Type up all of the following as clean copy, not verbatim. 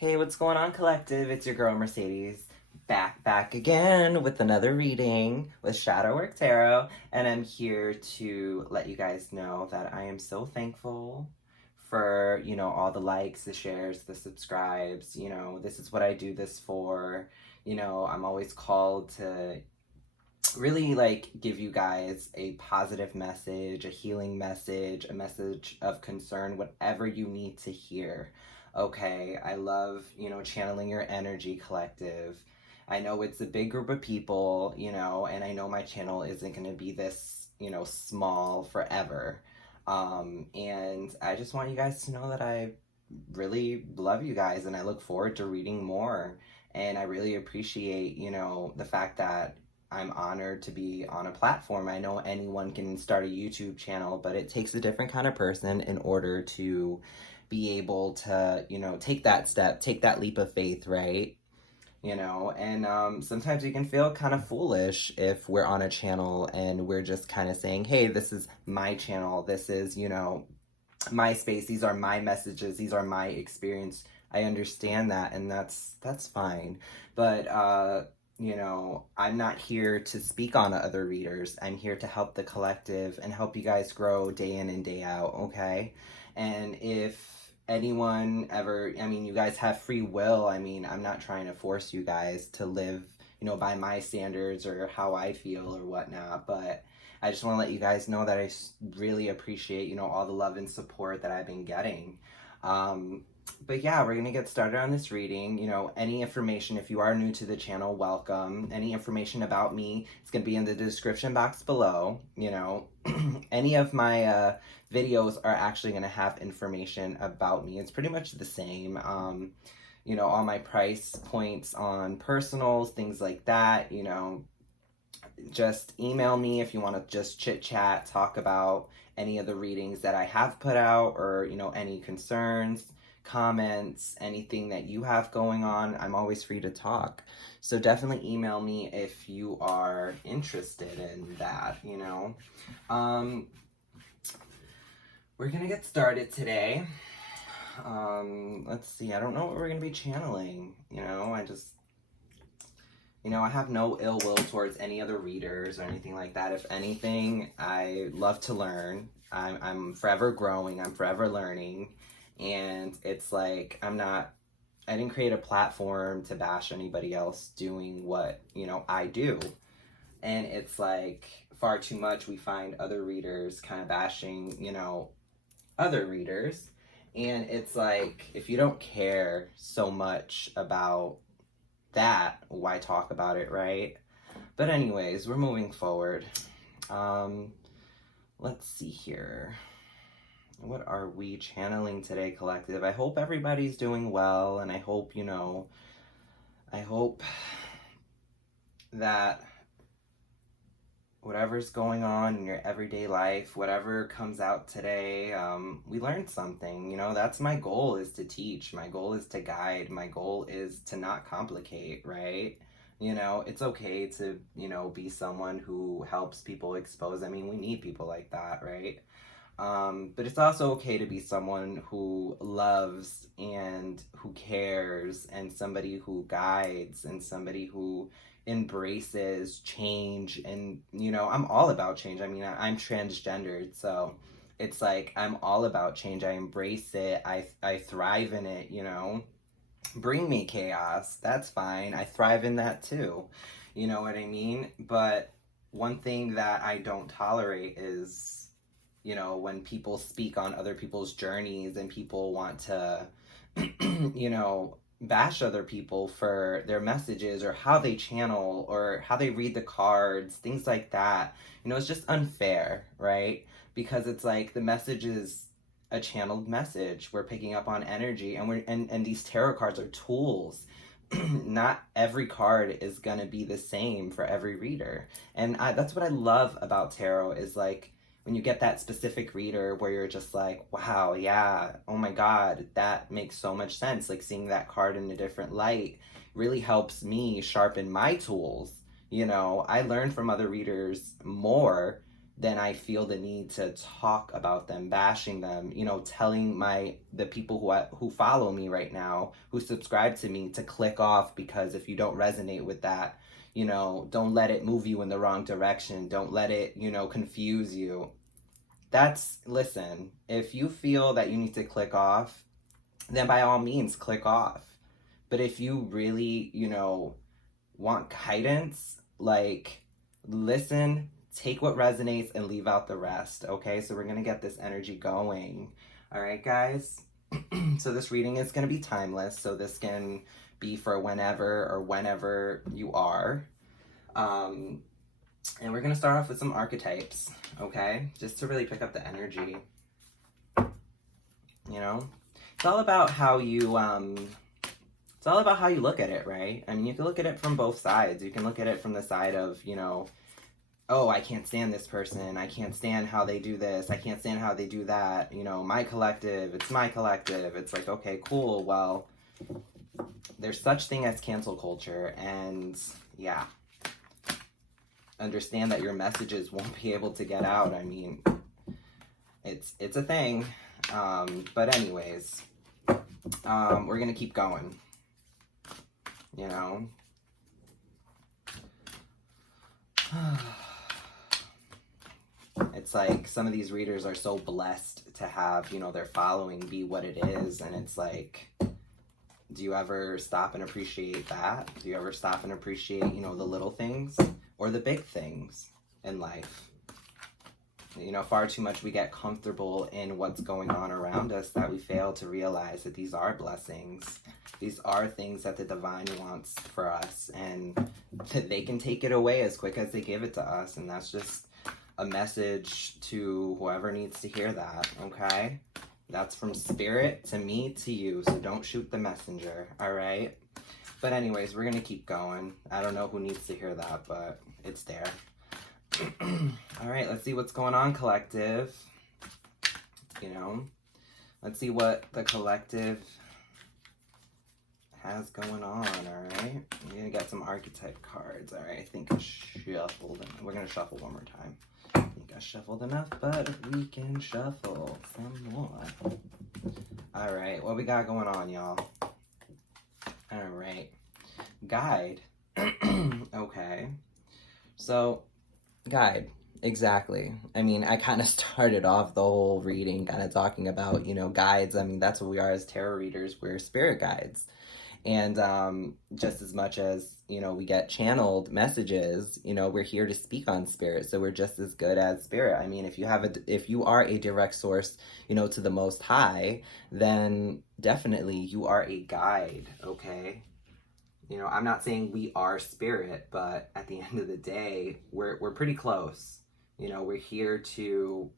Hey, what's going on, collective? It's your girl Mercedes, back again with another reading with Shadowwrktarot, and I'm here to let you guys know that I am so thankful for, all the likes, the shares, the subscribes. This is what I do this for. I'm always called to really give you guys a positive message, a healing message, a message of concern, whatever you need to hear. Okay, I love, channeling your energy, collective. I know it's a big group of people, and I know my channel isn't going to be this, small forever. And I just want you guys to know that I really love you guys and I look forward to reading more. And I really appreciate, the fact that I'm honored to be on a platform. I know anyone can start a YouTube channel, but it takes a different kind of person in order to be able to, take that step, take that leap of faith, right? And sometimes we can feel kind of foolish if we're on a channel and we're just kind of saying, hey, this is my channel. This is, my space. These are my messages. These are my experience. I understand that, and that's fine. But, I'm not here to speak on other readers. I'm here to help the collective and help you guys grow day in and day out, okay? And if anyone ever, you guys have free will. I'm not trying to force you guys to live, by my standards or how I feel or whatnot, but I just want to let you guys know that I really appreciate, all the love and support that I've been getting. But yeah, we're going to get started on this reading. Any information, if you are new to the channel, welcome. Any information about me, it's going to be in the description box below. Any of my videos are actually going to have information about me. It's pretty much the same. All my price points on personals, things like that, just email me if you want to just chit chat, talk about any of the readings that I have put out or, any concerns, comments, anything that you have going on. I'm always free to talk. So definitely email me if you are interested in that, We're going to get started today. Let's see. I don't know what we're going to be channeling. I have no ill will towards any other readers or anything like that. If anything, I love to learn. I'm forever growing. I'm forever learning. And it's like, I didn't create a platform to bash anybody else doing what, I do. And it's like far too much we find other readers kind of bashing, other readers. And it's like, if you don't care so much about that, why talk about it, right? But anyways, we're moving forward. Let's see here. What are we channeling today, collective? I hope everybody's doing well, and I hope, I hope that whatever's going on in your everyday life, whatever comes out today, we learned something. That's my goal, is to teach. My goal is to guide. My goal is to not complicate, right? It's okay to, be someone who helps people expose. We need people like that, right? But it's also okay to be someone who loves and who cares and somebody who guides and somebody who embraces change. And I'm all about change. I'm transgendered, so it's like I'm all about change. I embrace it. I thrive in it. Bring me chaos, that's fine. I thrive in that too. You know what I mean? But one thing that I don't tolerate is, when people speak on other people's journeys and people want to bash other people for their messages or how they channel or how they read the cards, things like that. It's just unfair, right? Because it's like the message is a channeled message. We're picking up on energy, and these tarot cards are tools. Not every card is gonna be the same for every reader. And that's what I love about tarot, is like when you get that specific reader where you're just like, wow, yeah, oh my God, that makes so much sense. Like seeing that card in a different light really helps me sharpen my tools. I learn from other readers more then I feel the need to talk about them, bashing them, you know, telling the people who follow me right now, who subscribe to me, to click off, because if you don't resonate with that, you know, don't let it move you in the wrong direction. Don't let it, you know, confuse you. Listen, if you feel that you need to click off, then by all means click off. But if you really, you know, want guidance, like, listen, take what resonates and leave out the rest, okay? So we're gonna get this energy going. All right, guys? So this reading is gonna be timeless, so this can be for whenever you are. And we're gonna start off with some archetypes, okay? Just to really pick up the energy. You know? It's all about how you, it's all about how you look at it, right? I mean, you can look at it from both sides. You can look at it from the side of, you know, oh, I can't stand this person. I can't stand how they do this. I can't stand how they do that. You know, my collective, it's my collective. It's like, okay, cool. Well, there's such thing as cancel culture. And yeah, understand that your messages won't be able to get out. I mean, it's a thing. But anyways, we're going to keep going. You know? It's like some of these readers are so blessed to have, you know, their following be what it is. And it's like, do you ever stop and appreciate that? Do you ever stop and appreciate, you know, the little things or the big things in life? You know, far too much we get comfortable in what's going on around us that we fail to realize that these are blessings. These are things that the divine wants for us, and they can take it away as quick as they give it to us. And that's just a message to whoever needs to hear that, okay? That's from spirit to me to you, so don't shoot the messenger, all right? But anyways, we're gonna keep going. I don't know who needs to hear that, but it's there. All right, let's see what's going on, collective. You know, let's see what the collective has going on, all right? I'm gonna get some archetype cards, all right? I think I shuffled them. We're gonna shuffle one more time. I think I shuffled enough, but we can shuffle some more. All right, what we got going on, y'all? All right, guide. Okay, so guide, exactly. I mean, I kind of started off the whole reading kind of talking about, you know, guides. I mean, that's what we are as tarot readers. We're spirit guides. And just as much as, you know, we get channeled messages, you know, we're here to speak on spirit. So we're just as good as spirit. I mean, if you are a direct source, you know, to the Most High, then definitely you are a guide, okay? You know, I'm not saying we are spirit, but at the end of the day, we're pretty close. You know, we're here to,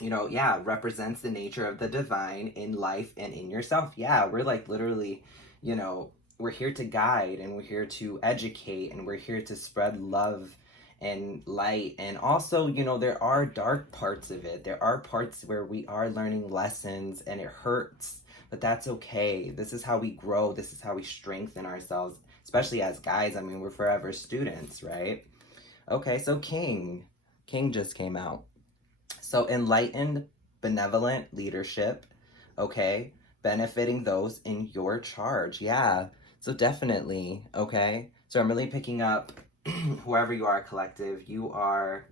you know, yeah, represents the nature of the divine in life and in yourself. Yeah, we're like literally, you know, we're here to guide, and we're here to educate, and we're here to spread love and light. And also, you know, there are dark parts of it. There are parts where we are learning lessons and it hurts. But that's okay. This is how we grow. This is how we strengthen ourselves, especially as guys. I mean, we're forever students, right? Okay, so King. King just came out. So enlightened, benevolent leadership, okay? Benefiting those in your charge. Yeah, so definitely, okay? So I'm really picking up, whoever you are, collective, you are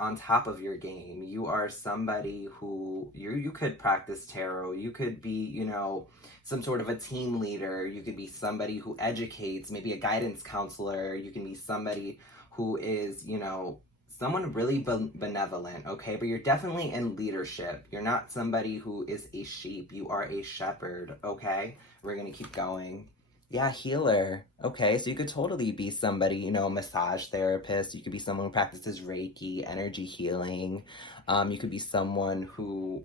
on top of your game. You are somebody who you could practice tarot. You could be, you know, some sort of a team leader. You could be somebody who educates, maybe a guidance counselor. You can be somebody who is, you know, someone really benevolent, okay? But you're definitely in leadership. You're not somebody who is a sheep. You are a shepherd, okay? We're gonna keep going. Yeah, healer. Okay, so you could totally be somebody, you know, massage therapist. You could be someone who practices Reiki, energy healing. You could be someone who,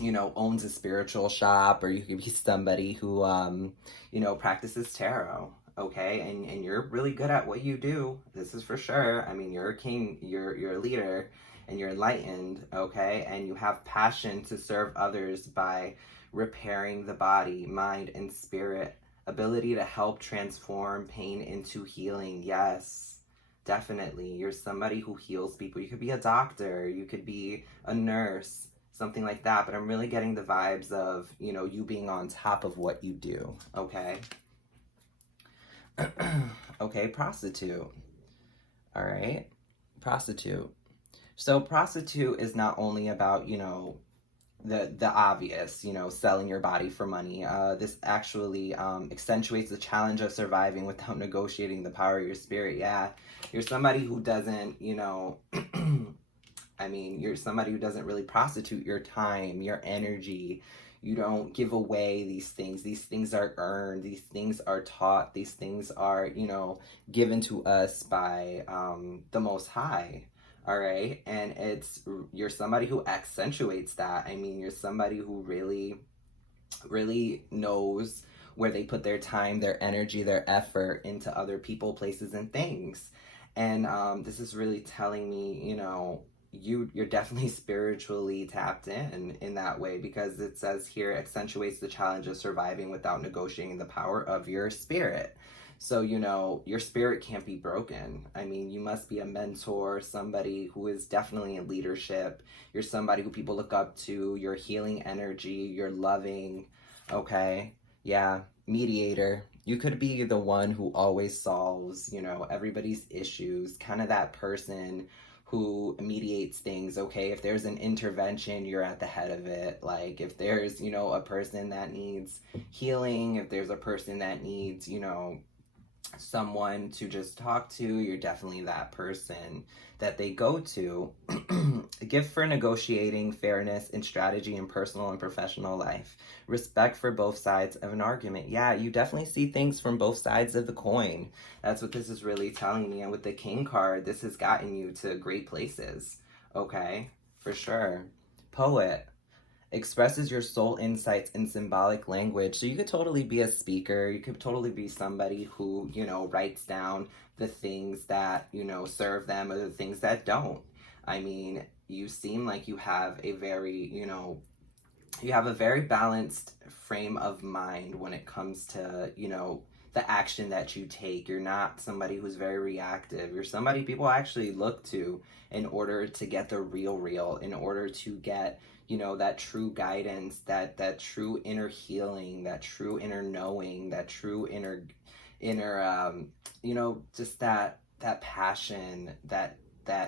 you know, owns a spiritual shop, or you could be somebody who, you know, practices tarot. Okay, and you're really good at what you do. This is for sure. I mean, you're a king, you're a leader, and you're enlightened, okay? And you have passion to serve others by repairing the body, mind, and spirit. Ability to help transform pain into healing. Yes, Definitely. You're somebody who heals people. You could be a doctor, you could be a nurse, something like that. But I'm really getting the vibes of, you know, you being on top of what you do, okay? Okay, prostitute. All right, prostitute. So prostitute is not only about, you know, the obvious, you know, selling your body for money. This actually accentuates the challenge of surviving without negotiating the power of your spirit. Yeah, you're somebody who doesn't, you know, I mean, you're somebody who doesn't really prostitute your time, your energy. You don't give away these things. These things are earned. These things are taught. These things are, you know, given to us by the Most High. All right. And you're somebody who accentuates that. I mean, you're somebody who really, really knows where they put their time, their energy, their effort into other people, places, and things. And this is really telling me, you know, you're definitely spiritually tapped in that way, because it says here accentuates the challenge of surviving without negotiating the power of your spirit. So, you know, your spirit can't be broken. I mean, you must be a mentor, somebody who is definitely in leadership. You're somebody who people look up to. You're healing energy. You're loving. Okay. Yeah. Mediator. You could be the one who always solves, you know, everybody's issues. Kind of that person who mediates things. Okay, if there's an intervention, you're at the head of it. Like if there's, you know, a person that needs healing, if there's a person that needs, you know, someone to just talk to, you're definitely that person that they go to. A gift for negotiating fairness in strategy in personal and professional life. Respect for both sides of an argument. Yeah, you definitely see things from both sides of the coin. That's what this is really telling me. And with the King card, this has gotten you to great places. Okay, for sure. Poet. Expresses your soul insights in symbolic language. So you could totally be a speaker. You could totally be somebody who, you know, writes down the things that, you know, serve them or the things that don't. I mean, you seem like you have a very, you know, you have a very balanced frame of mind when it comes to, you know, the action that you take. You're not somebody who's very reactive. You're somebody people actually look to in order to get the real, in order to get, you know, that true guidance, that true inner healing, that true inner knowing, that true inner you know, just that passion, that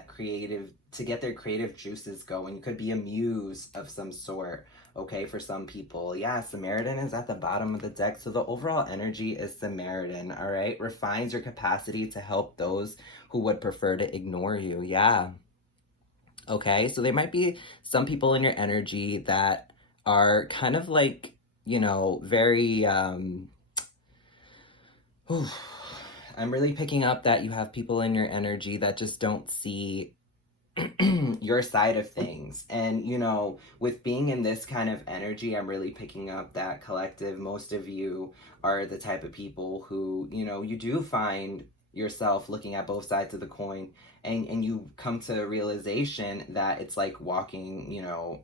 creative, to get their creative juices going. You could be a muse of some sort. Okay, for some people. Yeah, Samaritan is at the bottom of the deck. So the overall energy is Samaritan, all right? Refines your capacity to help those who would prefer to ignore you. Yeah. Okay, so there might be some people in your energy that are kind of like, you know, very, I'm really picking up that you have people in your energy that just don't see your side of things. And, you know, with being in this kind of energy, I'm really picking up that collective, most of you are the type of people who, you know, you do find yourself looking at both sides of the coin, and you come to a realization that it's like walking, you know,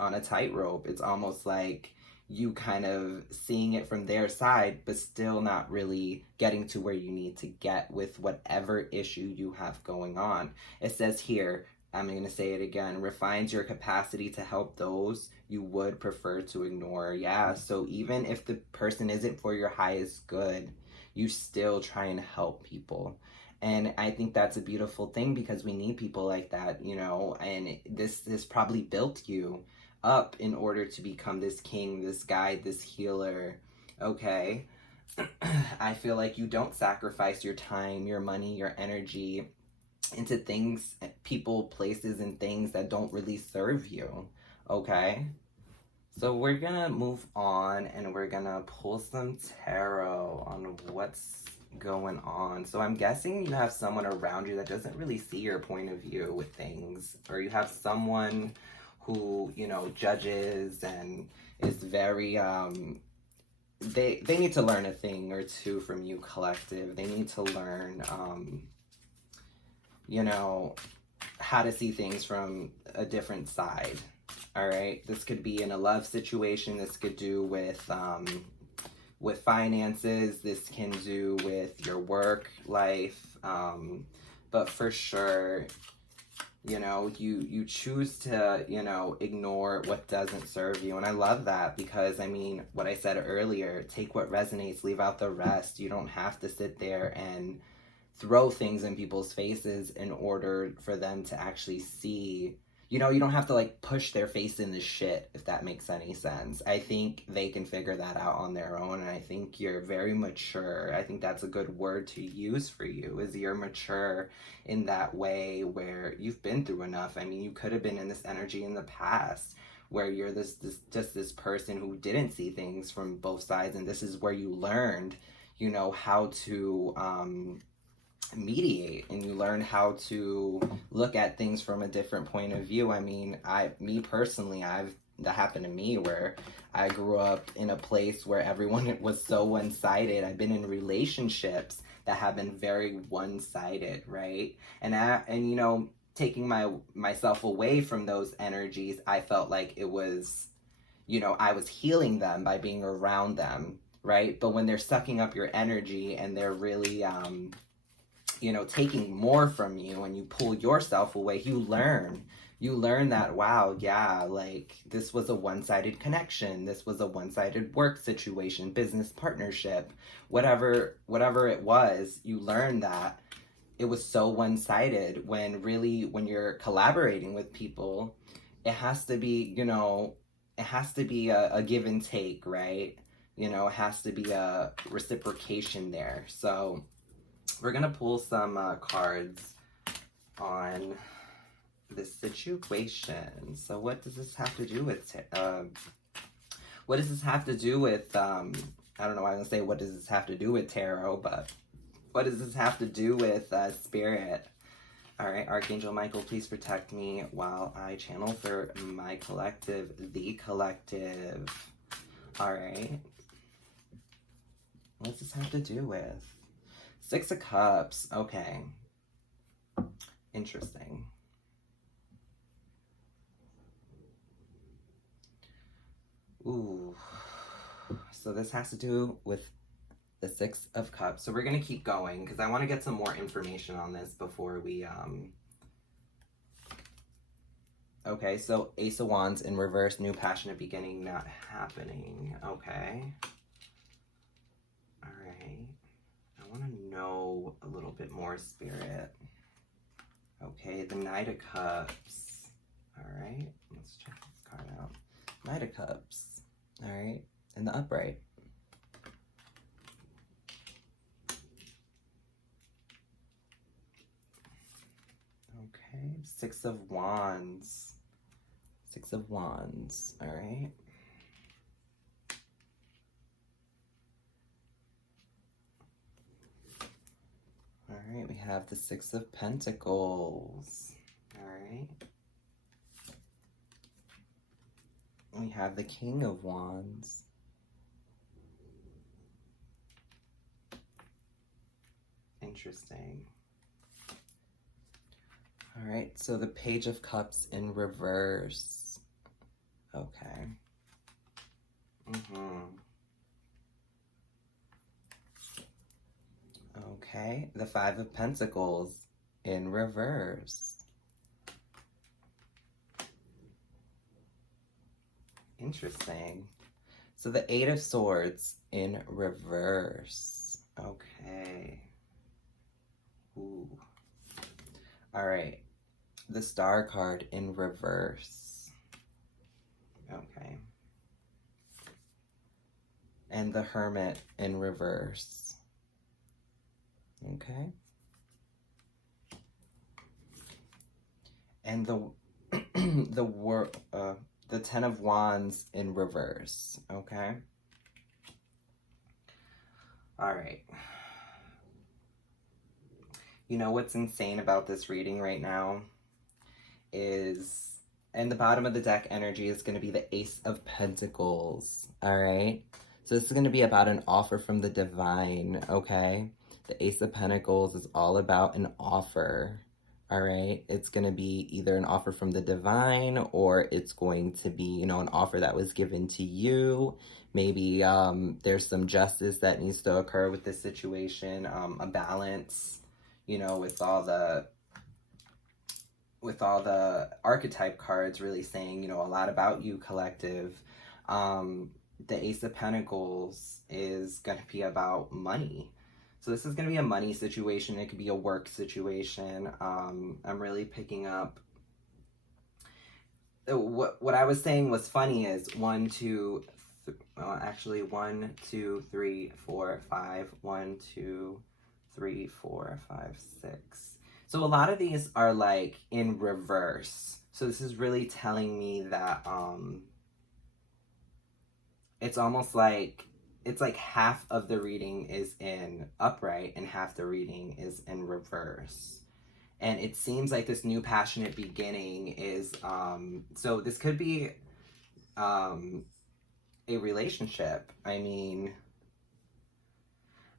on a tightrope. It's almost like you kind of seeing it from their side, but still not really getting to where you need to get with whatever issue you have going on. It says here, I'm going to say it again, refines your capacity to help those you would prefer to ignore. Yeah, so even if the person isn't for your highest good, you still try and help people. And I think that's a beautiful thing, because we need people like that, you know, and this probably built you up in order to become this king, this guide, this healer. Okay. I feel like you don't sacrifice your time, your money, your energy into things, people, places, and things that don't really serve you. Okay. So we're gonna move on and we're gonna pull some tarot on what's going on. So I'm guessing you have someone around you that doesn't really see your point of view with things, or you have someone who, you know, judges and is very they need to learn a thing or two from you, collective. They need to learn you know, how to see things from a different side. All right, this could be in a love situation. This could do with with finances. This can do with your work life. But for sure, you know, you choose to, you know, ignore what doesn't serve you. And I love that because, I mean, what I said earlier, take what resonates, leave out the rest. You don't have to sit there and throw things in people's faces in order for them to actually see. You know, you don't have to like push their face in the shit, if that makes any sense. I think they can figure that out on their own, and I think you're very mature. I think that's a good word to use for you, is you're mature in that way where you've been through enough. I mean, you could have been in this energy in the past where you're this person who didn't see things from both sides, and this is where you learned, you know, how to mediate, and you learn how to look at things from a different point of view. I mean, me personally, that happened to me where I grew up in a place where everyone was so one-sided. I've been in relationships that have been very one-sided, right? And you know, taking myself away from those energies, I felt like it was, you know, I was healing them by being around them, right? But when they're sucking up your energy and they're really you know, taking more from you, and you pull yourself away, you learn that, wow, yeah, like this was a one-sided connection, this was a one-sided work situation, business partnership, whatever it was. You learn that it was so one-sided, when really, when you're collaborating with people, it has to be, you know, it has to be a give and take, right? You know, it has to be a reciprocation there. So we're gonna pull some cards on this situation. So what does this have to do with, what does this have to do with, I don't know why I'm gonna say what does this have to do with tarot, but what does this have to do with spirit? All right, Archangel Michael, please protect me while I channel for my collective, the collective. All right. What does this have to do with? Six of Cups. Okay. Interesting. Ooh. So this has to do with the Six of Cups. So we're going to keep going because I want to get some more information on this before we... Okay, so Ace of Wands in reverse, new passionate beginning not happening. Okay. All right. I want to know a little bit more, Spirit. Okay, the Knight of Cups. All right, let's check this card out. Knight of Cups. All right, and the upright. Okay, Six of Wands. Six of Wands. All right. All right, we have the Six of Pentacles. All right. We have the King of Wands. Interesting. All right, so the Page of Cups in reverse. Okay. Okay, the Five of Pentacles in reverse. Interesting. So the Eight of Swords in reverse. Okay. Ooh. All right. The Star card in reverse. Okay. And the Hermit in reverse. Okay. And the the Ten of Wands in reverse. Okay. All right. You know what's insane about this reading right now is, in the bottom of the deck energy is going to be the Ace of Pentacles. All right. So this is going to be about an offer from the divine. Okay. The Ace of Pentacles is all about an offer. All right, it's going to be either an offer from the divine, or it's going to be, you know, an offer that was given to you. Maybe there's some justice that needs to occur with this situation, a balance, you know, with all the archetype cards really saying, you know, a lot about you, collective. The Ace of Pentacles is going to be about money. So this is going to be a money situation. It could be a work situation. I'm really picking up. What I was saying was funny is 1, 2, actually 1, 2, 3, 4, 5. 1, 2, 3, 4, 5, 6. So a lot of these are like in reverse. So this is really telling me that it's almost like it's like half of the reading is in upright and half the reading is in reverse. And it seems like this new passionate beginning is so this could be a relationship. I mean,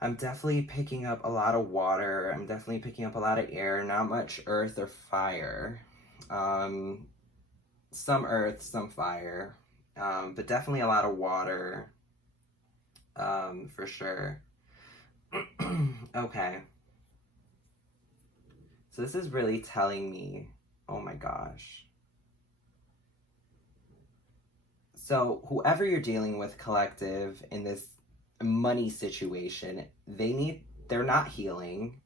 I'm definitely picking up a lot of water. I'm definitely picking up a lot of air, not much earth or fire. Some earth, some fire, but definitely a lot of water, for sure. Okay. So this is really telling me, oh my gosh. So whoever you're dealing with, collective, in this money situation, they're not healing.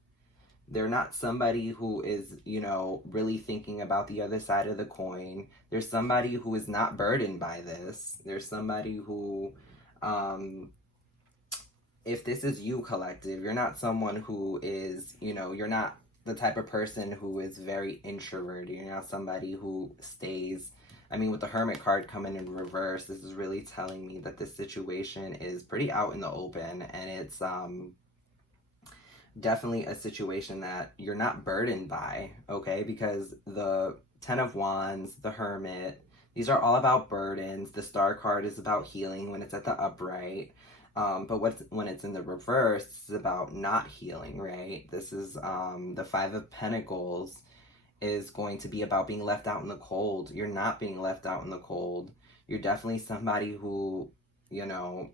They're not somebody who is, you know, really thinking about the other side of the coin. There's somebody who is not burdened by this. There's somebody who, if this is you, collective, you're not someone who is, you know, you're not the type of person who is very introverted. You're not somebody who stays. I mean, with the Hermit card coming in reverse, this is really telling me that this situation is pretty out in the open, and it's definitely a situation that you're not burdened by, okay? Because the Ten of Wands, the Hermit, these are all about burdens. The Star card is about healing when it's at the upright. But when it's in the reverse, it's about not healing, right? This is the Five of Pentacles is going to be about being left out in the cold. You're not being left out in the cold. You're definitely somebody who, you know,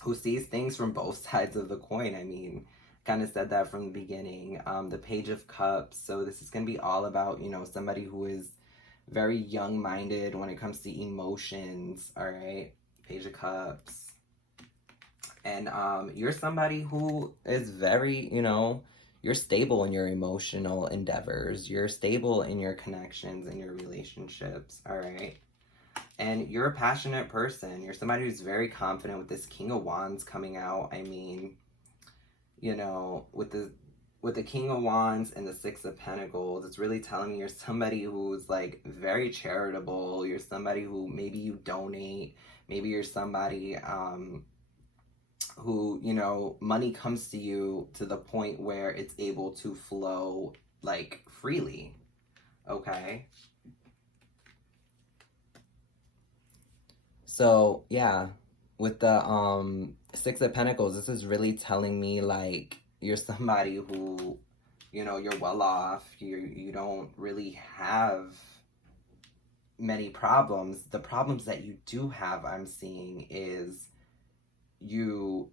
who sees things from both sides of the coin. I mean, kind of said that from the beginning. The Page of Cups. So this is going to be all about, you know, somebody who is very young-minded when it comes to emotions, all right? Page of Cups. And you're somebody who is very, you know, you're stable in your emotional endeavors. You're stable in your connections and your relationships, all right? And you're a passionate person. You're somebody who's very confident with this King of Wands coming out. I mean, you know, with the King of Wands and the Six of Pentacles, it's really telling me you're somebody who's like very charitable. You're somebody who maybe you donate. Maybe you're somebody who, you know, money comes to you to the point where it's able to flow like freely, okay? So yeah, with the Six of Pentacles, this is really telling me like you're somebody who, you know, you're well off. You don't really have many problems. The problems that you do have, I'm seeing, is you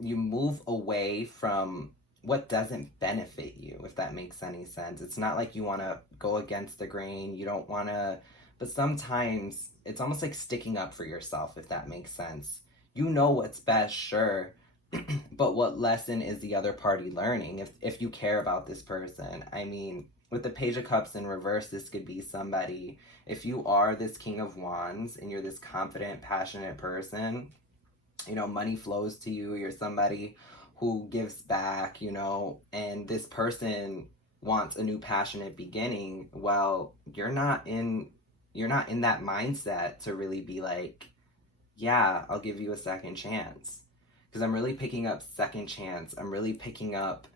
move away from what doesn't benefit you, if that makes any sense. It's not like you want to go against the grain. You don't want to, but sometimes it's almost like sticking up for yourself, if that makes sense. You know what's best, sure, but what lesson is the other party learning if you care about this person? I mean, with the Page of Cups in reverse, this could be somebody, if you are this King of Wands and you're this confident, passionate person, you know, money flows to you. You're somebody who gives back, you know, and this person wants a new passionate beginning. Well, you're not in that mindset to really be like, yeah, I'll give you a second chance. Because I'm really picking up second chance. I'm really picking up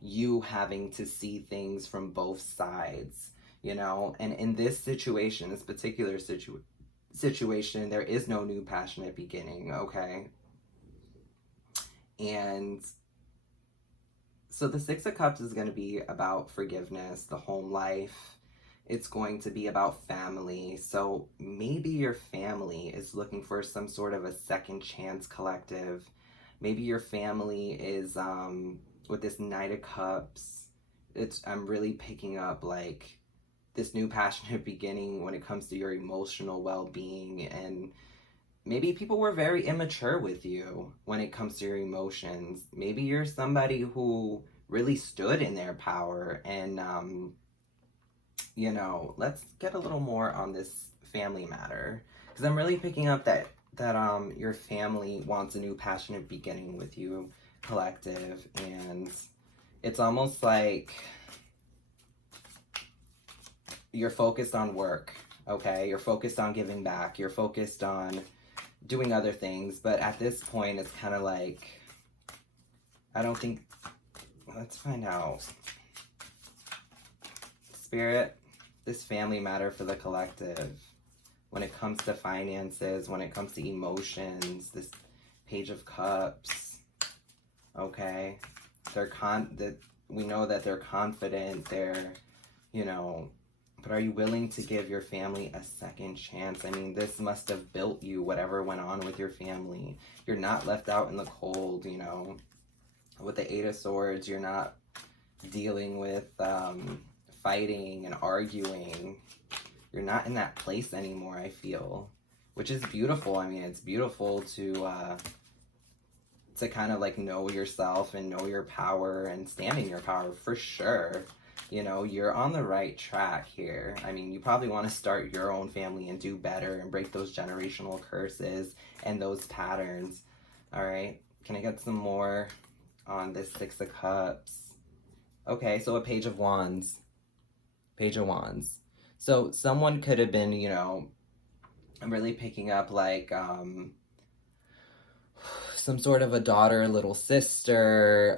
you having to see things from both sides, you know. And in this situation, this particular situation, there is no new passionate beginning, okay? And So the Six of Cups is going to be about forgiveness, the home life. It's going to be about family. So maybe your family is looking for some sort of a second chance, collective. Maybe your family is, with this Knight of Cups, I'm really picking up like this new passionate beginning when it comes to your emotional well-being. And maybe people were very immature with you when it comes to your emotions. Maybe you're somebody who really stood in their power. And you know, let's get a little more on this family matter, because I'm really picking up that your family wants a new passionate beginning with you, collective. And it's almost like you're focused on work, okay? You're focused on giving back. You're focused on doing other things. But at this point, it's kind of like, I don't think, let's find out. Spirit, this family matter for the collective. When it comes to finances, when it comes to emotions, this Page of Cups, okay? We know that they're confident, they're, you know, but are you willing to give your family a second chance? I mean, this must have built you, whatever went on with your family. You're not left out in the cold, you know. With the Eight of Swords, you're not dealing with fighting and arguing. You're not in that place anymore, I feel, which is beautiful. I mean, it's beautiful to kind of like know yourself and know your power and stand in your power, for sure. You know, you're on the right track here. I mean, you probably want to start your own family and do better and break those generational curses and those patterns. All right, can I get some more on this Six of Cups? Okay, so a Page of Wands. Page of Wands. So someone could have been, you know, I'm really picking up like some sort of a daughter, little sister,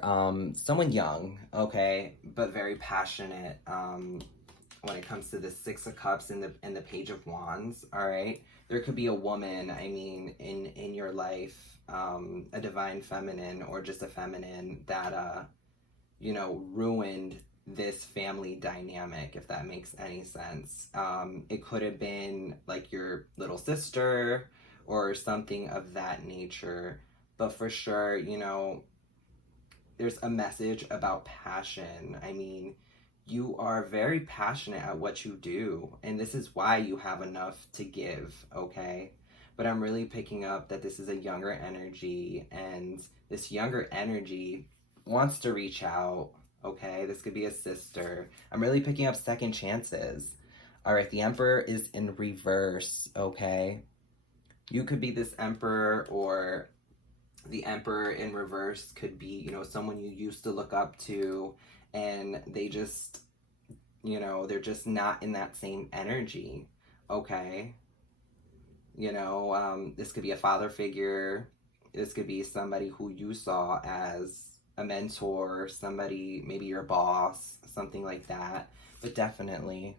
someone young, okay, but very passionate when it comes to the Six of Cups and the Page of Wands. All right, there could be a woman, I mean, in your life, a divine feminine or just a feminine that you know, ruined this family dynamic, if that makes any sense. It could have been like your little sister or something of that nature. But for sure, you know, there's a message about passion. I mean, you are very passionate at what you do, and this is why you have enough to give, okay? But I'm really picking up that this is a younger energy, and this younger energy wants to reach out, okay? This could be a sister. I'm really picking up second chances. All right, the Emperor is in reverse, okay? You could be this Emperor, or the Emperor in reverse could be, you know, someone you used to look up to, and they just, you know, they're just not in that same energy, okay? You know, this could be a father figure. This could be somebody who you saw as a mentor, somebody, maybe your boss, something like that. But definitely.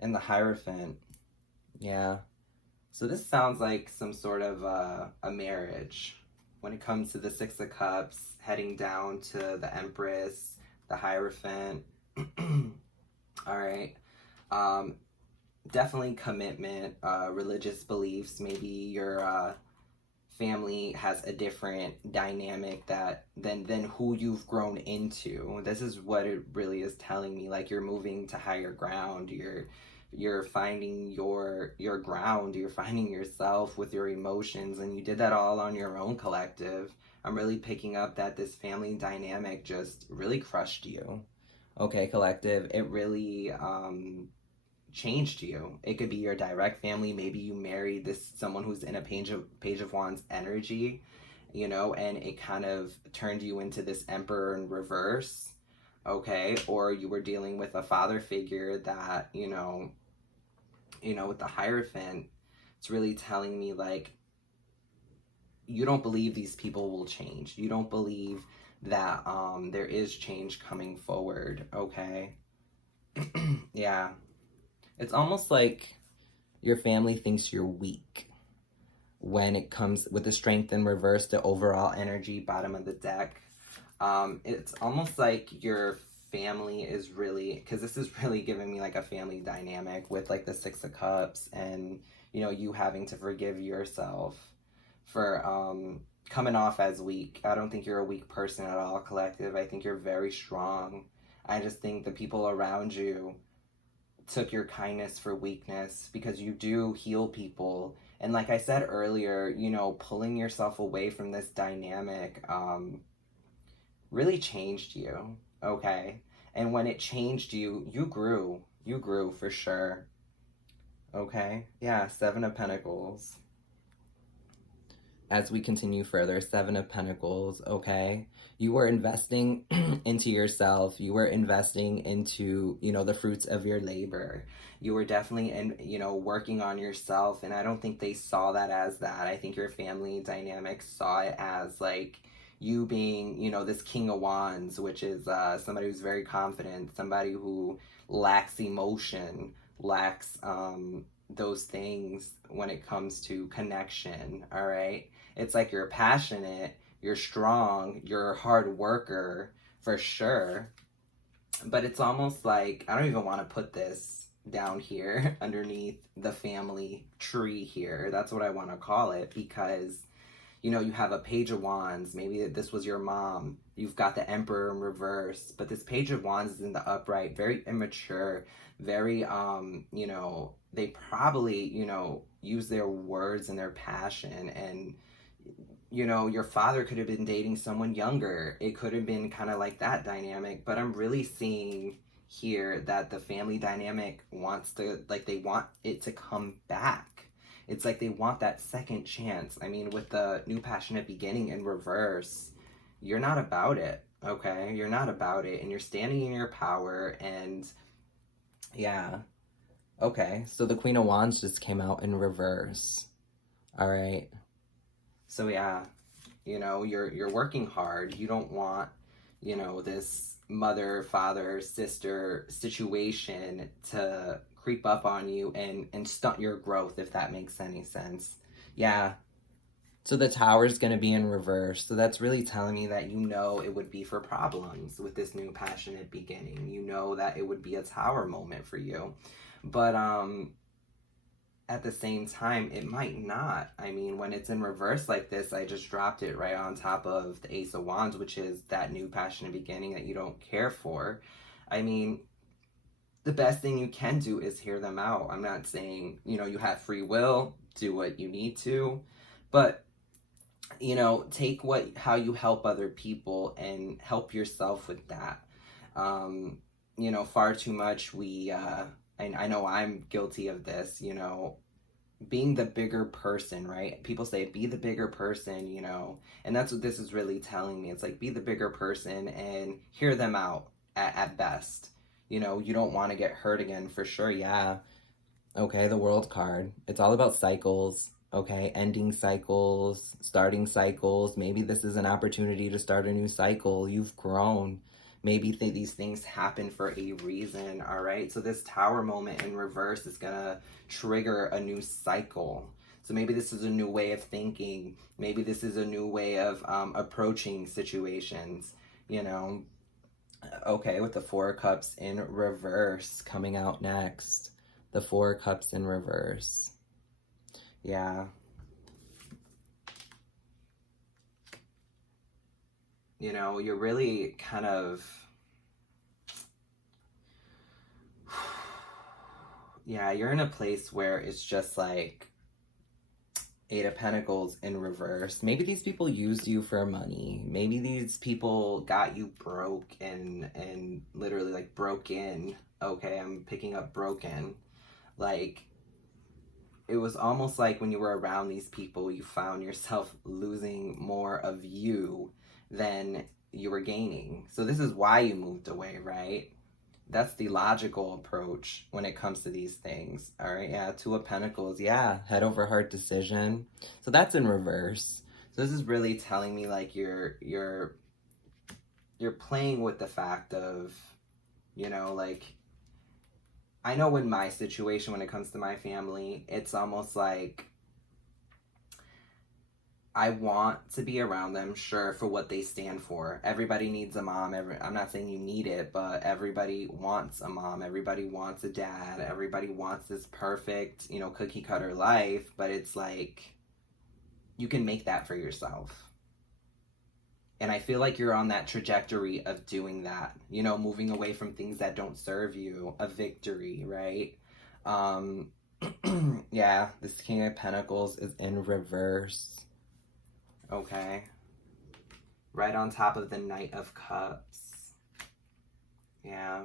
And the Hierophant, yeah. So this sounds like some sort of a marriage. When it comes to the Six of Cups, heading down to the Empress, the Hierophant. All right. Definitely commitment, religious beliefs. Maybe your family has a different dynamic than who you've grown into. This is what it really is telling me. Like, you're moving to higher ground. You're finding your ground. You're finding yourself with your emotions, and you did that all on your own, collective. I'm really picking up that this family dynamic just really crushed you. Okay, collective. It really changed you. It could be your direct family. Maybe you married someone who's in a Page of Wands energy, you know, and it kind of turned you into this Emperor in reverse. Okay, or you were dealing with a father figure that, you know, with the Hierophant, it's really telling me, like, you don't believe these people will change. You don't believe that there is change coming forward, okay? Yeah. It's almost like your family thinks you're weak when it comes with the Strength in reverse, the overall energy, bottom of the deck. It's almost like your family is really, because this is really giving me like a family dynamic with like the Six of Cups, and you know, you having to forgive yourself for coming off as weak. I don't think you're a weak person at all, collective. I think you're very strong. I just think the people around you took your kindness for weakness, because you do heal people. And like I said earlier, you know, pulling yourself away from this dynamic really changed you, okay? And when it changed you, you grew. You grew for sure. Okay? Yeah, Seven of Pentacles. As we continue further, Seven of Pentacles, okay? You were investing into yourself. You were investing into, you know, the fruits of your labor. You were definitely, you know, working on yourself. And I don't think they saw that as that. I think your family dynamic saw it as like you being, you know, this King of Wands, which is somebody who's very confident, somebody who lacks emotion, lacks those things when it comes to connection, all right? It's like you're passionate, you're strong, you're a hard worker for sure. But it's almost like, I don't even want to put this down here underneath the family tree here. That's what I want to call it, because you know, you have a Page of Wands. Maybe this was your mom. You've got the Emperor in reverse. But this Page of Wands is in the upright, very immature, very, you know, they probably, you know, use their words and their passion. And, you know, your father could have been dating someone younger. It could have been kind of like that dynamic. But I'm really seeing here that the family dynamic wants to, like, they want it to come back. It's like they want that second chance. I mean, with the New Passionate Beginning in reverse, you're not about it, okay? You're not about it, and you're standing in your power, and yeah. Okay, so the Queen of Wands just came out in reverse. All right. So yeah, you know, you're working hard. You don't want, you know, this mother, father, sister situation to creep up on you and stunt your growth, if that makes any sense. Yeah. So the Tower's going to be in reverse. So that's really telling me that you know it would be for problems with this New Passionate Beginning. You know that it would be a Tower moment for you. But at the same time, it might not. I mean, when it's in reverse like this, I just dropped it right on top of the Ace of Wands, which is that New Passionate Beginning that you don't care for. I mean, the best thing you can do is hear them out. I'm not saying, you know, you have free will, do what you need to, but, you know, take how you help other people and help yourself with that. You know, far too much I know I'm guilty of this, you know, being the bigger person, right? People say, be the bigger person, you know, and that's what this is really telling me. It's like, be the bigger person and hear them out at best. You know, you don't want to get hurt again, for sure. Yeah. Okay, the World card. It's all about cycles, okay? Ending cycles, starting cycles. Maybe this is an opportunity to start a new cycle. You've grown. Maybe these things happen for a reason, all right? So this Tower moment in reverse is going to trigger a new cycle. So maybe this is a new way of thinking. Maybe this is a new way of approaching situations, you know? Okay, with the Four of Cups in reverse coming out next. The Four of Cups in reverse. Yeah. You know, you're really kind of... Yeah, you're in a place where it's just like Eight of Pentacles in reverse. Maybe these people used you for money. Maybe these people got you broke and literally like broke in. Okay, I'm picking up broken. Like, it was almost like when you were around these people, you found yourself losing more of you than you were gaining. So this is why you moved away, right? That's the logical approach when it comes to these things. All right, yeah, Two of Pentacles, yeah, head over heart decision. So that's in reverse. So this is really telling me like you're playing with the fact of, you know, like, I know in my situation when it comes to my family, it's almost like I want to be around them, sure, for what they stand for. Everybody needs a mom. I'm not saying you need it, but everybody wants a mom. Everybody wants a dad. Everybody wants this perfect, you know, cookie cutter life. But it's like, you can make that for yourself. And I feel like you're on that trajectory of doing that, you know, moving away from things that don't serve you, a victory, right? Yeah, this King of Pentacles is in reverse. Okay. Right on top of the Knight of Cups. Yeah.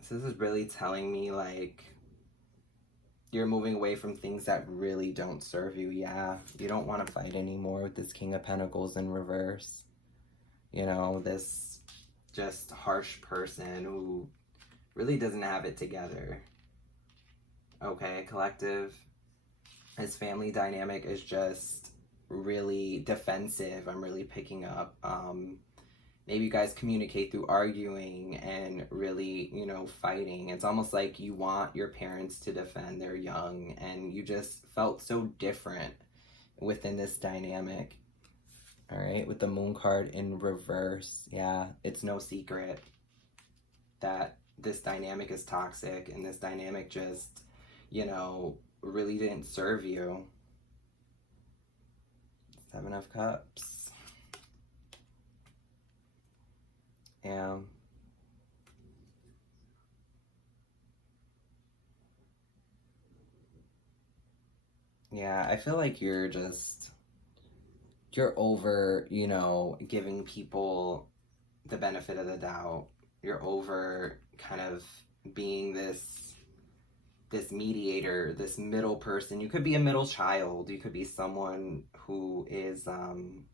This is really telling me, like, you're moving away from things that really don't serve you. Yeah. You don't want to fight anymore with this King of Pentacles in reverse. You know, this just harsh person who really doesn't have it together. Okay, collective. His family dynamic is just really defensive. I'm really picking up. Maybe you guys communicate through arguing and really, you know, fighting. It's almost like you want your parents to defend their young, and you just felt so different within this dynamic. All right, with the Moon card in reverse. Yeah, it's no secret that this dynamic is toxic, and this dynamic just, you know, really didn't serve you. Seven of Cups. Yeah. Yeah, I feel like you're over, you know, giving people the benefit of the doubt. You're over kind of being this mediator, this middle person. You could be a middle child. You could be someone who is, I'm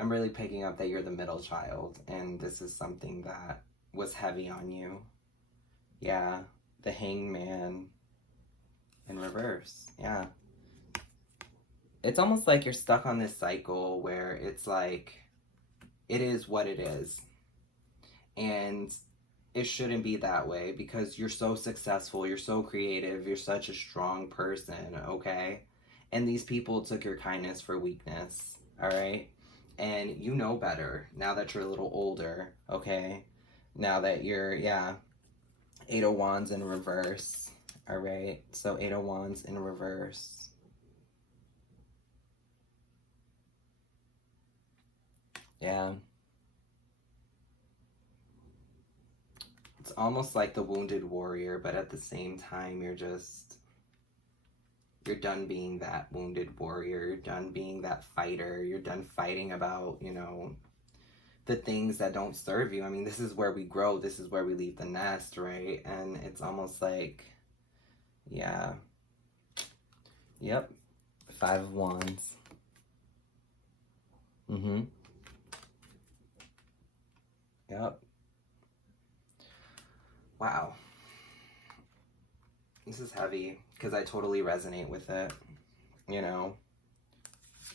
really picking up that you're the middle child, and this is something that was heavy on you. Yeah, the Hangman in reverse. Yeah. It's almost like you're stuck on this cycle where it's like, it is what it is. And it shouldn't be that way, because you're so successful, you're so creative, you're such a strong person, okay? And these people took your kindness for weakness, all right? And you know better now that you're a little older, okay? Now that you're, yeah, Eight of Wands in reverse, all right? So Eight of Wands in reverse. Yeah. It's almost like the wounded warrior, but at the same time, you're done being that wounded warrior. You're done being that fighter. You're done fighting about, you know, the things that don't serve you. I mean, this is where we grow. This is where we leave the nest, right? And it's almost like, yeah. Yep. Five of Wands. Mm-hmm. Yep. Wow. This is heavy, because I totally resonate with it. You know,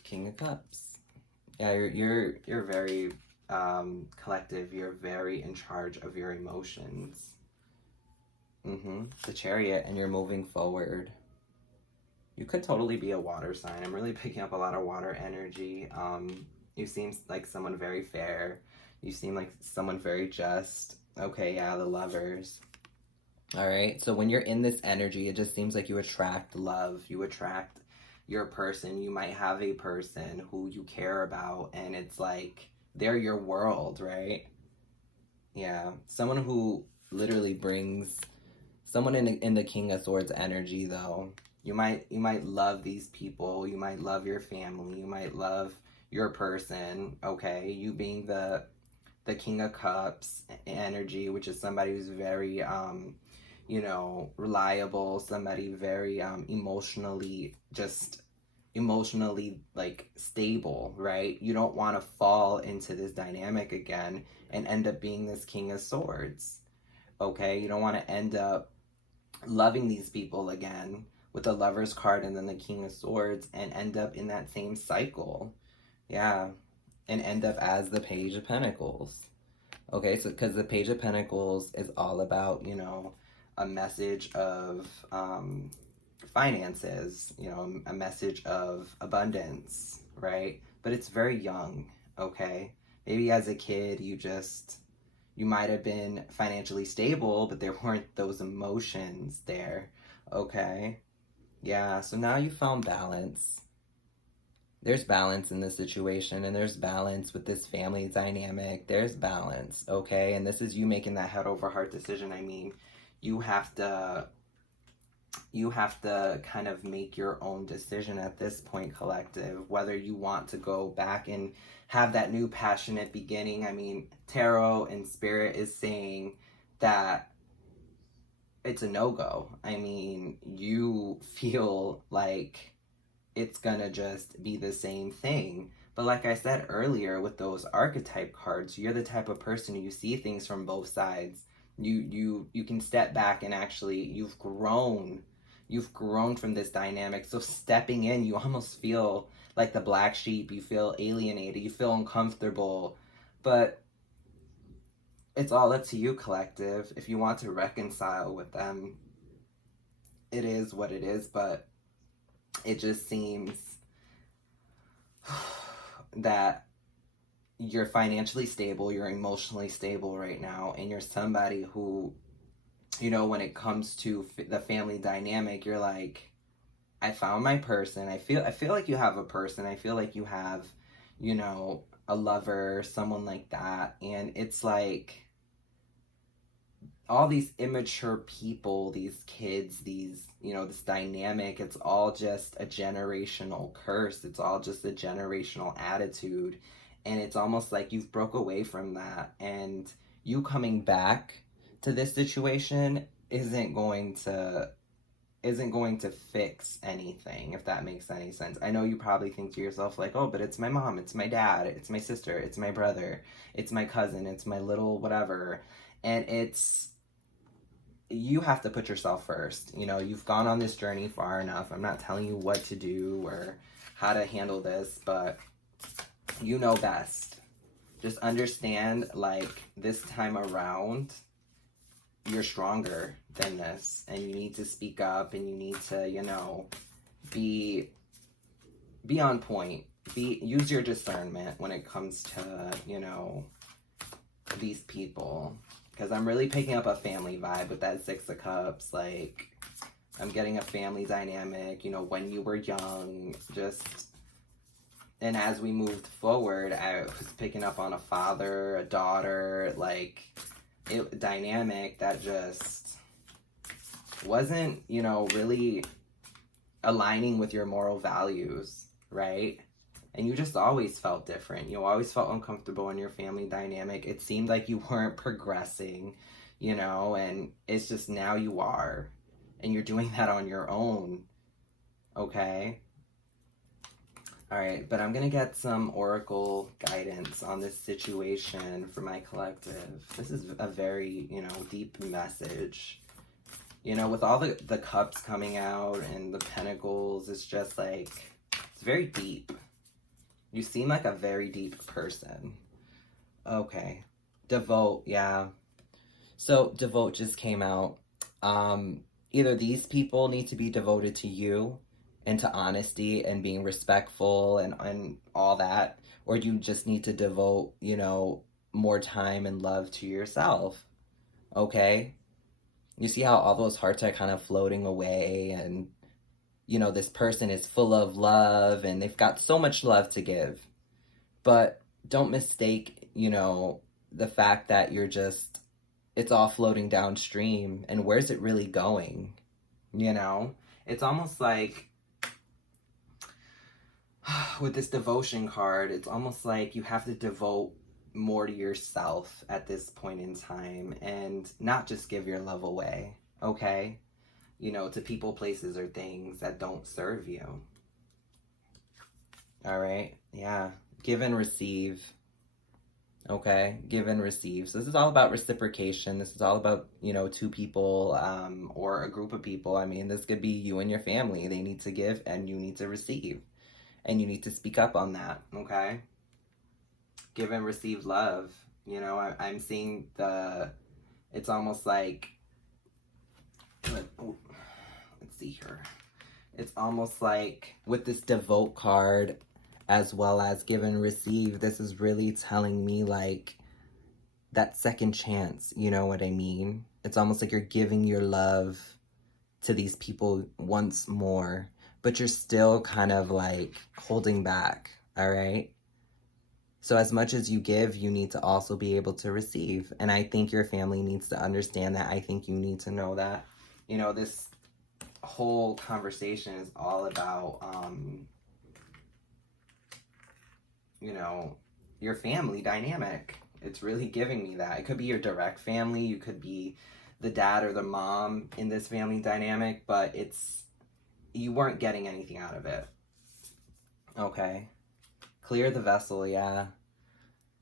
King of Cups. Yeah, you're very collective. You're very in charge of your emotions. The Chariot, and you're moving forward. You could totally be a water sign. I'm really picking up a lot of water energy. You seem like someone very fair. You seem like someone very just. Okay, yeah, the Lovers. All right, so when you're in this energy, it just seems like you attract love. You attract your person. You might have a person who you care about, and it's like they're your world, right? Yeah, someone who literally brings someone in the King of Swords energy, though. You might love these people. You might love your family. You might love your person. Okay, you being the King of Cups energy, which is somebody who's very you know, reliable, somebody very emotionally like stable, right? You don't want to fall into this dynamic again and end up being this King of Swords. Okay, you don't want to end up loving these people again with the Lover's card and then the King of Swords and end up in that same cycle. Yeah, and end up as the Page of Pentacles. Okay, so because the Page of Pentacles is all about, you know, a message of finances, you know, a message of abundance, right? But it's very young, okay? Maybe as a kid, you might have been financially stable, but there weren't those emotions there, okay? Yeah, so now you found balance. There's balance in this situation, and there's balance with this family dynamic. There's balance, okay? And this is you making that head over heart decision. I mean, you have to kind of make your own decision at this point, collective, whether you want to go back and have that new passionate beginning. I mean, tarot and spirit is saying that it's a no-go. I mean, you feel like it's gonna just be the same thing. But like I said earlier with those archetype cards, you're the type of person you see things from both sides. You can step back and actually you've grown from this dynamic. So stepping in, you almost feel like the black sheep, you feel alienated, you feel uncomfortable. But it's all up to you, collective. If you want to reconcile with them, it is what it is. But it just seems that you're financially stable, you're emotionally stable right now, and you're somebody who, you know, when it comes to the family dynamic, you're like, I found my person. I feel like you have a person. I feel like you have, you know, a lover, someone like that. And it's like all these immature people, these kids, these, you know, this dynamic, it's all just a generational curse. It's all just a generational attitude. And it's almost like you've broke away from that. And you coming back to this situation isn't going to fix anything, if that makes any sense. I know you probably think to yourself like, oh, but it's my mom, it's my dad, it's my sister, it's my brother, it's my cousin, it's my little whatever. And you have to put yourself first. You know, you've gone on this journey far enough. I'm not telling you what to do or how to handle this, but you know best. Just understand, like, this time around, you're stronger than this, and you need to speak up, and you need to, you know, be on point. Use your discernment when it comes to, you know, these people. Because I'm really picking up a family vibe with that Six of Cups. Like, I'm getting a family dynamic, you know, when you were young, just... And as we moved forward, I was picking up on a father, a daughter, like, dynamic that just wasn't, you know, really aligning with your moral values, right? And you just always felt different. You always felt uncomfortable in your family dynamic. It seemed like you weren't progressing, you know, and it's just now you are. And you're doing that on your own, okay? All right, but I'm going to get some oracle guidance on this situation for my collective. This is a very, you know, deep message. You know, with all the cups coming out and the pentacles, it's just like, it's very deep. You seem like a very deep person. Okay. Devote, yeah. So, devote just came out. Either these people need to be devoted to you and to honesty and being respectful and all that, or you just need to devote, you know, more time and love to yourself. Okay? You see how all those hearts are kind of floating away, and you know, this person is full of love and they've got so much love to give. But don't mistake, you know, the fact that you're just, it's all floating downstream, and where's it really going? You know? It's almost like, with this devotion card, it's almost like you have to devote more to yourself at this point in time and not just give your love away, okay? You know, to people, places, or things that don't serve you. All right? Yeah. Give and receive. Okay? Give and receive. So this is all about reciprocation. This is all about, you know, two people or a group of people. I mean, this could be you and your family. They need to give and you need to receive. And you need to speak up on that, okay? Give and receive love. You know, I'm seeing it's almost like, let's see here. It's almost like with this devote card, as well as give and receive, this is really telling me like that second chance, you know what I mean? It's almost like you're giving your love to these people once more, but you're still kind of like holding back, all right? So as much as you give, you need to also be able to receive. And I think your family needs to understand that. I think you need to know that. You know, this whole conversation is all about, you know, your family dynamic. It's really giving me that. It could be your direct family. You could be the dad or the mom in this family dynamic, but you weren't getting anything out of it. Okay. Clear the vessel, yeah.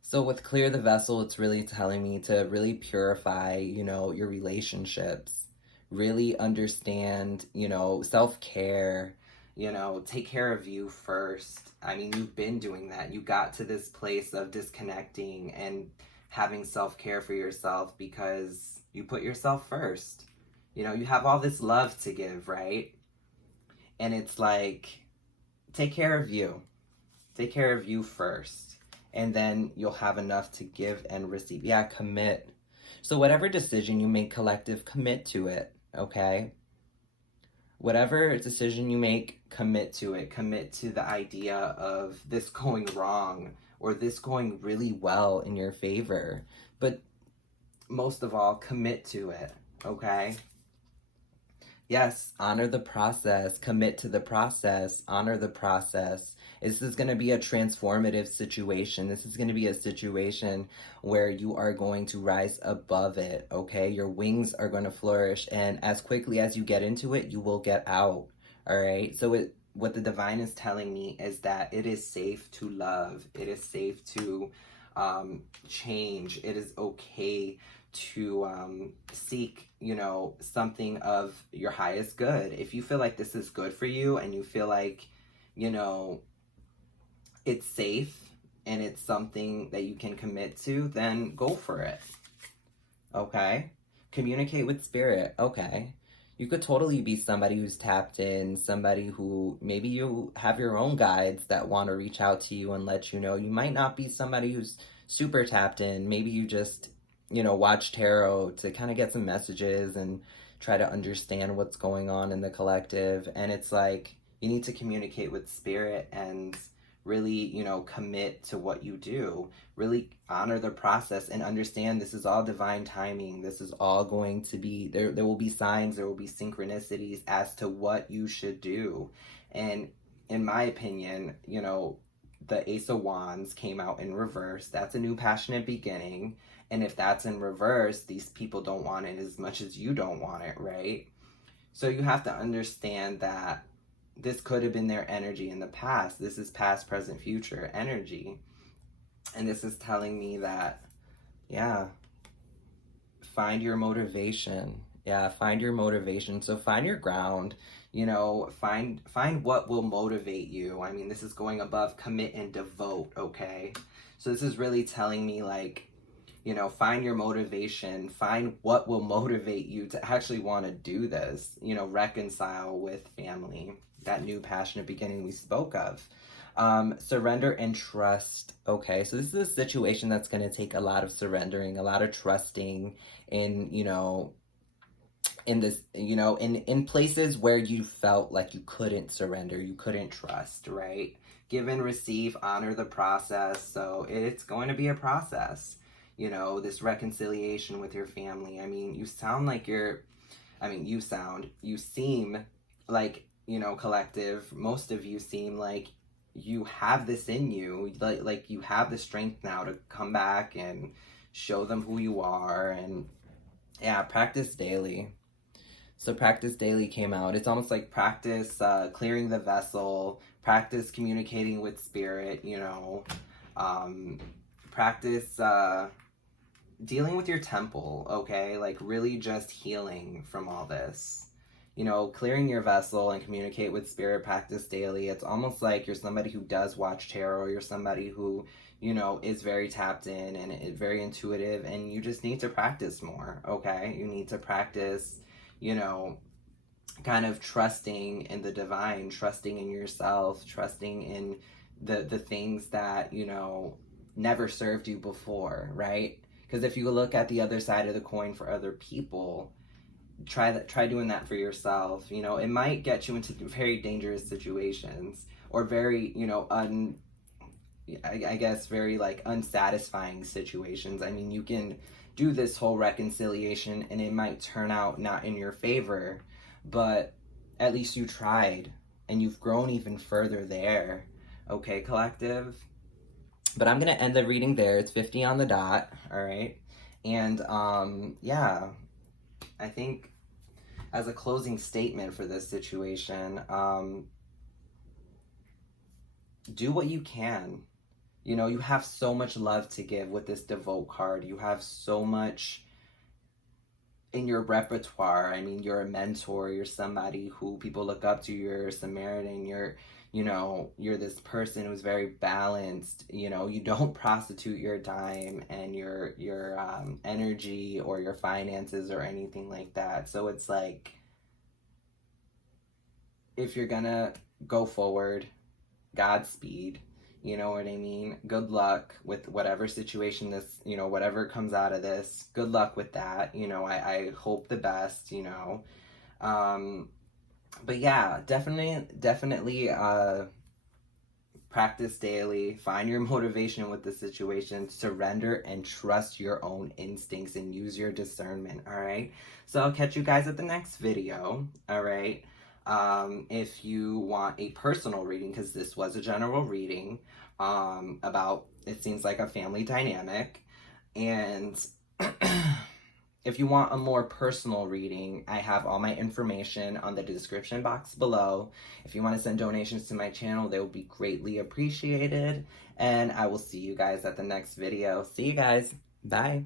So with clear the vessel, it's really telling me to really purify, you know, your relationships. Really understand, you know, self-care, you know, take care of you first. I mean, you've been doing that. You got to this place of disconnecting and having self-care for yourself because you put yourself first. You know, you have all this love to give, right? And it's like, take care of you. Take care of you first. And then you'll have enough to give and receive. Yeah, commit. So whatever decision you make, collective, commit to it, okay? Whatever decision you make, commit to it. Commit to the idea of this going wrong or this going really well in your favor. But most of all, commit to it, okay? Yes, honor the process, commit to the process, honor the process. This is going to be a transformative situation. This is going to be a situation where you are going to rise above it, okay? Your wings are going to flourish, and as quickly as you get into it, you will get out, all right? So what the divine is telling me is that it is safe to love. It is safe to change. It is okay to seek, you know, something of your highest good. If you feel like this is good for you and you feel like, you know, it's safe and it's something that you can commit to, then go for it. Okay? Communicate with spirit. Okay. You could totally be somebody who's tapped in, somebody who maybe you have your own guides that want to reach out to you and let you know. You might not be somebody who's super tapped in. Maybe you just, you know, watch tarot to kind of get some messages and try to understand what's going on in the collective. And it's like, you need to communicate with spirit and really, you know, commit to what you do. Really honor the process and understand this is all divine timing. This is all going to be, there will be signs, there will be synchronicities as to what you should do. And in my opinion, you know, the Ace of Wands came out in reverse. That's a new passionate beginning. And if that's in reverse, these people don't want it as much as you don't want it, right? So you have to understand that this could have been their energy in the past. This is past, present, future energy. And this is telling me that, yeah, find your motivation. Yeah, find your motivation. So find your ground, you know, find what will motivate you. I mean, this is going above commit and devote, okay? So this is really telling me like, you know, find your motivation, find what will motivate you to actually want to do this, you know, reconcile with family, that new passionate beginning we spoke of. Surrender and trust. Okay, so this is a situation that's going to take a lot of surrendering, a lot of trusting in, you know, in this, you know, in places where you felt like you couldn't surrender, you couldn't trust, right? Give and receive, honor the process. So it's going to be a process. You know, this reconciliation with your family. I mean, you seem like, you know, collective, most of you seem like you have this in you, like you have the strength now to come back and show them who you are. And yeah, practice daily. So practice daily came out. It's almost like practice clearing the vessel, practice communicating with spirit, you know, practice dealing with your temple, okay? Like really just healing from all this. You know, clearing your vessel and communicate with spirit, practice daily. It's almost like you're somebody who does watch tarot. You're somebody who, you know, is very tapped in and very intuitive, and you just need to practice more, okay? You need to practice, you know, kind of trusting in the divine, trusting in yourself, trusting in the things that, you know, never served you before, right? Because if you look at the other side of the coin for other people, try doing that for yourself. You know, it might get you into very dangerous situations, or very, you know, I guess very like unsatisfying situations. I mean, you can do this whole reconciliation and it might turn out not in your favor, but at least you tried and you've grown even further there. Okay, collective? But I'm going to end the reading there. It's 50 on the dot, all right? And yeah, I think as a closing statement for this situation, do what you can. You know, you have so much love to give with this Devote card. You have so much in your repertoire. I mean, you're a mentor. You're somebody who people look up to. You're a Samaritan. You know, you're this person who's very balanced. You know, you don't prostitute your time and your energy or your finances or anything like that. So it's like, if you're gonna go forward, Godspeed. You know what I mean? Good luck with whatever situation this, you know, whatever comes out of this. Good luck with that. You know, I hope the best, you know. But yeah, definitely practice daily. Find your motivation with the situation. Surrender and trust your own instincts and use your discernment, all right? So I'll catch you guys at the next video, all right? If you want a personal reading, because this was a general reading about, it seems like, a family dynamic, and if you want a more personal reading, I have all my information on the description box below. If you want to send donations to my channel, they will be greatly appreciated, and I will see you guys at the next video. See you guys. Bye.